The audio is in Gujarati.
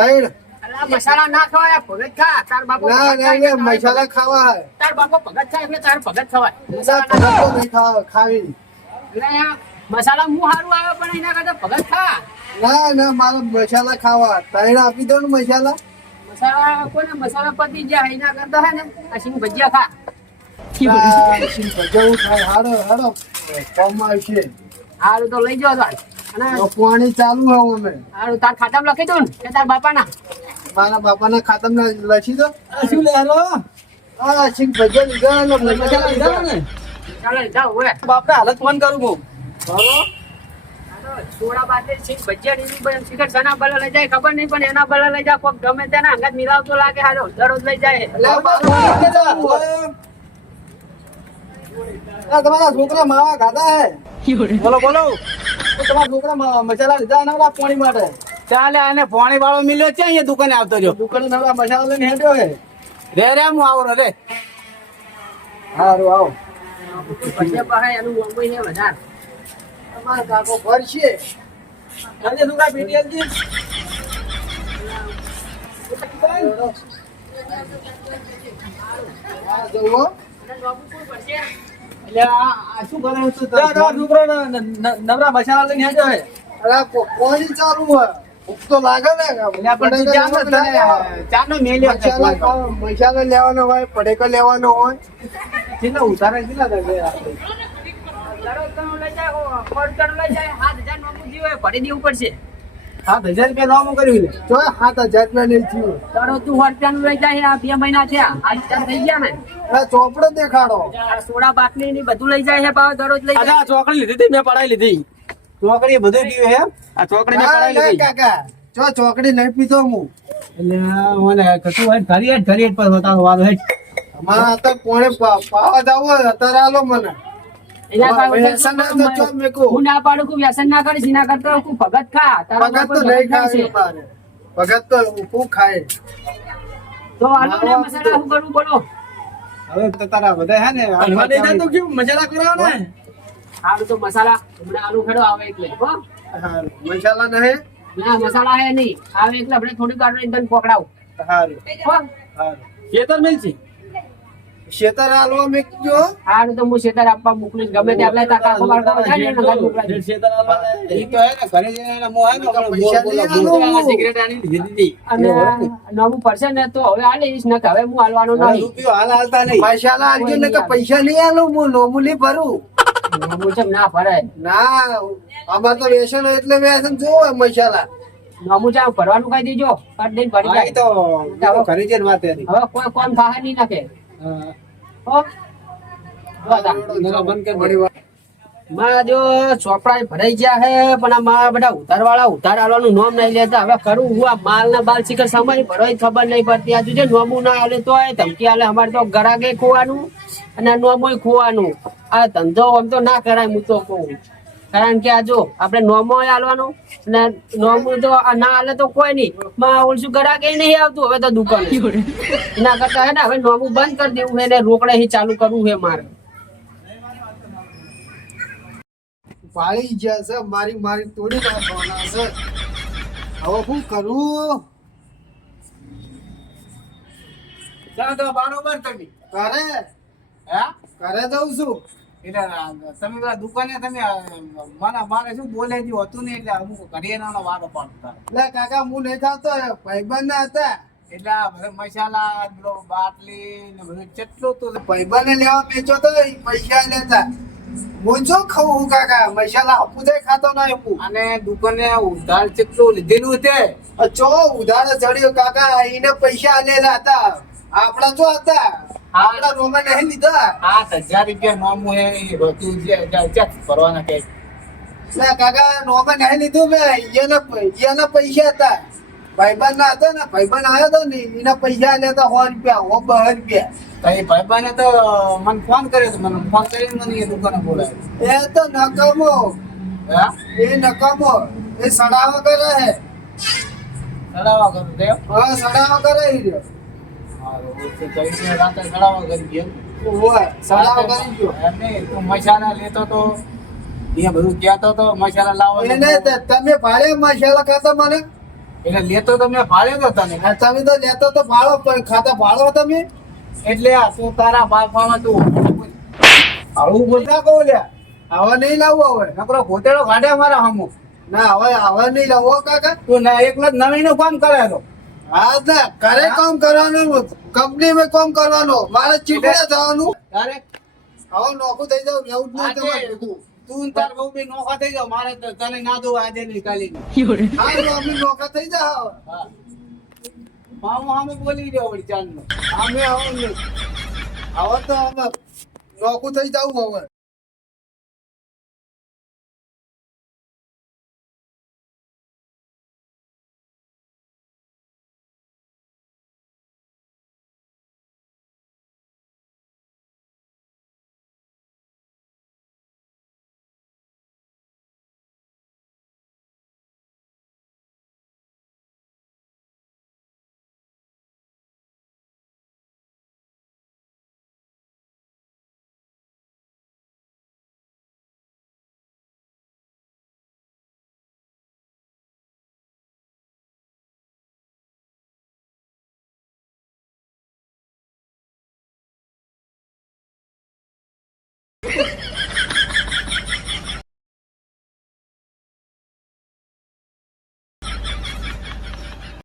તૈણ અલા મસાલા ના ખવાય ભગત ખા તાર બાપો ના ના એ મસાલા ખાવા હે તાર બાપો ભગત ખા એટલે તાર ભગત ખવાય મસાલા તો નહીં ખાવી એટલે આ મસાલા હું હારું આવે પણ એના કરતા ભગત ખા ના ના મારે મસાલા ખાવા તૈણ આપી દો ને મસાલા કોને મસાલા પતી ગયા એના કરતા હે ને આ સિંગ ભજીયા ખા જવું થાય હાડો હાડો કોમમાં આવશે હારું તો લઈ જાઓ તાર અને પાણી ચાલુ હે અમે હારું તાર ખાતામાં લખી દઉં ને કે તાર બાપાના મારા બાપાના ખાતામાં લખી દો શું લે હેલો આ સિંગ ભજન લીધા ને મસાલા લીધા ને ચાલો જાઓ હવે બાપને હાલત ફોન કરું હું બોલો સોડા બાદ સિંગ ભજીયા ની પણ શિખર સના બલા લઈ જાય ખબર નહીં પણ એના બલા લઈ જાય કોક ગમે તેના અંગત મિલાવતો લાગે હારો દરરોજ લઈ જાય તમારા છોકરા માવા ખાધા હે બોલો બોલો તમારા છોકરા મસાલા લીધા નવરા પાણી માટે ચાલે અને પાણી વાળો મિલ્યો છે અહીંયા દુકાને આવતો રહ્યો દુકાને નવરા મસાલા લઈને હેડ્યો હે રે રે હું આવો રે હારું આવો ભજીયા પહાય એનું બોમ્બે છે વધારે તમારા કાકો ઘર છે આજે છોકરા પીટીએલજી હા જવો એટલે આ શું કરે છે તમારો છોકરો નવરા મસાલા લઈને હેડ્યો હે અલા પાણી ચાલુ હે ભૂખ તો લાગે ને એટલે પણ ચાનો મેલ્યો છે મસાલા લેવાનો હોય પટેકો લેવાનો હોય કેટલા ઉતારે કેટલા દે આપણે દરરોજ તમે લઈ જાય ખોટ કર લઈ જાય 7000 નોમું જીવે ભરી દેવું પડશે 7000 રૂપિયા નામું કર્યું લે તો 7000 નહીં થયું દરરોજ તું 100 રૂપિયાનું લઈ જાય આ 2 મહિના થયા 8000 થઈ ગયા ને અલા ચોપડો દેખાડો આ સોડા બાટલી ની બધું લઈ જાય છે ભાવ દરરોજ લઈ જાય આ ચોકડી લીધી હતી મેં પડાઈ લીધી ચોકડી બધું પીવે હે આ ચોકડી મેં પડાઈ ના, લીધી કાકા જો ચોકડી નહીં પીતો હું એટલે મને કશું હોય ઘરી હેઠ પર બતાવો વાળો હેઠ અમારા અત્યારે પોણે પાવા જાવ અત્યારે આલો મને એના વ્યસન ના તો ચો મેકો. હું ના પાડું કે વ્યસન ના કરીશ એના કરતા તું ભગત ખા તારા ભગત તો બાપા નહીં ભગત ખાય છે. મારે ભગત તો હું ખાય તો આલુ ને મસાલા શું કરવું બોલો હવે તો તારા બધા હે ને હલવા દઈ દે તો કેવું મસાલા કરાવો ને હારું તો મસાલા હમણાં આલુ ખેડો આવે એટલે હો હારું. મસાલા નહીં ના મસાલા હે નહીં આવે એટલે આપણે થોડી કાઢો તને પકડાવ હારું હો હારું ખેતર મિલજી શેતર આલવા મેકજો હારું તો હું શેતર આપવા મોકલીશ ગમે તે આપણે તાકા ખબર કરો થાય ને એના ઘરે મોકલાવીશ. ખેતર આલવા ઈ તો હે ને ઘરે જઈને મો હે ને પૈસા નહીં આલું. સિગરેટ આની લીધી દીધી અને નવું પડશે ને તો હવે આલીશ ને હવે હું હાલવાનો નહીં રૂપિયો હાલ હાલતા નહીં મસાલા આલજો ને કે પૈસા નહીં આલું હું નોમુલી ભરું નવું ચમ ના ભરાય ના આમાં તો વ્યસન એટલે વ્યસન જોવે મસાલા નવું ચા ભરવાનું કહી દેજો કાઢ દઈને ભરી આ તો જાય ઘરે જઈને વાત હતી હવે કોઈ કોમ થાય નહીં નાખે હો જો તા. નવા બંધ કરી વળી વાર. મારા જો ચોપડા ભરાઈ ગયા હે પણ આ મારા બધા ઉતારવાળા ઉતાર આલવાનું નોમ નહીં લેતા હવે કરું હું આ માલ ના બાલ શિખર સમય ભરાય ખબર નહીં પડતી આ જો નોમું ના આલે તો ધમકી આલે અમારે તો ગરાગે ખોવાનું અને નોમોય ખોવાનું આ ધંધો આમ તો ના કરાય હું તો કહું કારણ કે આ જો આપણે નોમો આલવાનું અને નોમું તો આ ના આલે તો કોઈ નહીં માં ઓલશું ગરાગે નહીં આવતું હવે તો દુકાન એના કરતા હે ને હવે નોમું બંધ કરી દેવું છે ને રોકડે ही ચાલુ કરવું છે મારે પાળી ગયા છે મારી મારી તોડી નાખવાના છે હવે શું કરું ચાલ તો બરોબર તમે કરે હે કરે જઉં છું એટલે તમે પેલા દુકાને તમે મારે શું બોલે જે હતું ને એટલે અમુક કરિયાણાનો વારો પડતા એટલે કાકા હું નહીં ખાતો ભાઈબંધ ના હતા એટલે આ બધા મસાલા પેલો બાટલી ને બધું કેટલું તો ભાઈબંધ લેવા બેચો તો ઈ પૈસા લેતા હું શું ખાવું કાકા મસાલા આપું તો ખાતો ના આપું અને દુકાને ઉધાર કેટલું લીધેલું છે ચો ઉધાર ચડ્યો કાકા એને પૈસા આલેલા હતા આપડા જો હતા આપડા રોમાં નહીં લીધા 8,000 રૂપિયા નોમું હે એ બધું જે ભરવાના કે એટલે કાકા રોમાં નહીં લીધું મેં એના પૈસા હતા ભાઈબંધ ના હતા ને ભાઈબંધ આવ્યો હતો ને એના પૈસા આલ્યા હતા 100 રૂપિયા 200 રૂપિયા તો એ ભાઈબાને તો મને ફોન કર્યો તો મને ફોન કરીને મને એ દુકાને બોલાવ્યો એ તો નકામો હા એ નકામો એ સડાવા કરે હે ચડાવવા કરું તે હા સડાવા કરે ઈ રહ્યો. રાતે ચડાવવા કરી ગયો ઓવે સડાવા કરી ગયો એમ નહીં તું મસાલા લેતો તો એ બધું કહેતો તો મસાલા લાવો એને તમે ભાડે મસાલા ખાતા મને એટલે લેતો તો મેં ભાડે તો તને આ તમે તો લેતો તો ભાડો પણ ખાતા ભાડો તમે એટલે આ તું તારા બાપામાં તું આવું બોલતા કહું લ્યા હવે નહીં લાવવો હવે નકરો ઘોટેડો કાઢે મારા હમુ ના હવે નહીં લાવવો કાકા તું ના એકલો જ નવીનું કામ કરે તો હા ના ઘરે કામ કરવાનું કંપનીમાં કામ કરવાનું મારે ચીકડા જવાનું તારે હવે નોખું થઈ જાવ એવું જ નહીં તમારે આજે તું ને તાર બહુ બી નોખા થઈ જાવ મારે તો તને ના દઉં આજે નહીં કાલે નહીં. હા તો અમે નોખા થઈ જાવ હા મામો સામે બોલી ગયો વળી ચાંદનો અમે હવે તો અમે નોખું થઈ જાવ હવે